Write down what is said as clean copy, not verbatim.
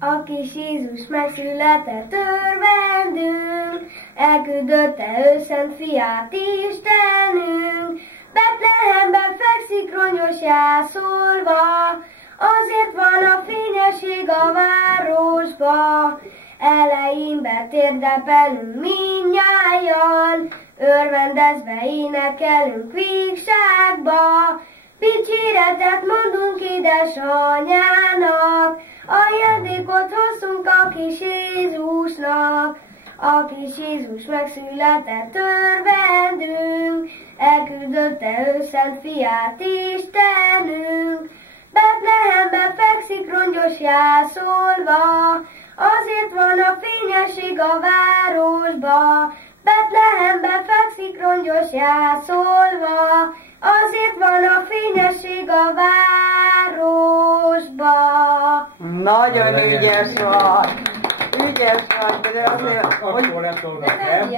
A kis Jézus megszületett örvendünk, elküldötte ő szent fiát Istenünk. Betlehemben fekszik rongyos jászolva, azért van a fényesség a városba. Elején betérdepelünk mindnyájan, örvendezve énekelünk vígságba. Dicséretet mondunk édesanyának, ajándékot hozunk a kis Jézusnak. A kis Jézus megszületett örvendünk, elküldötte ő szent fiát Istenünk. Betlehemben fekszik rongyos jászolva, azért van a fényesség a városba. Betlehemben fekszik rongyos jászolva, azért van a fényesség a városba. Nagyon ügyes vagy! Ügyes vagy, de azért, Akkor nem tudnak, nem?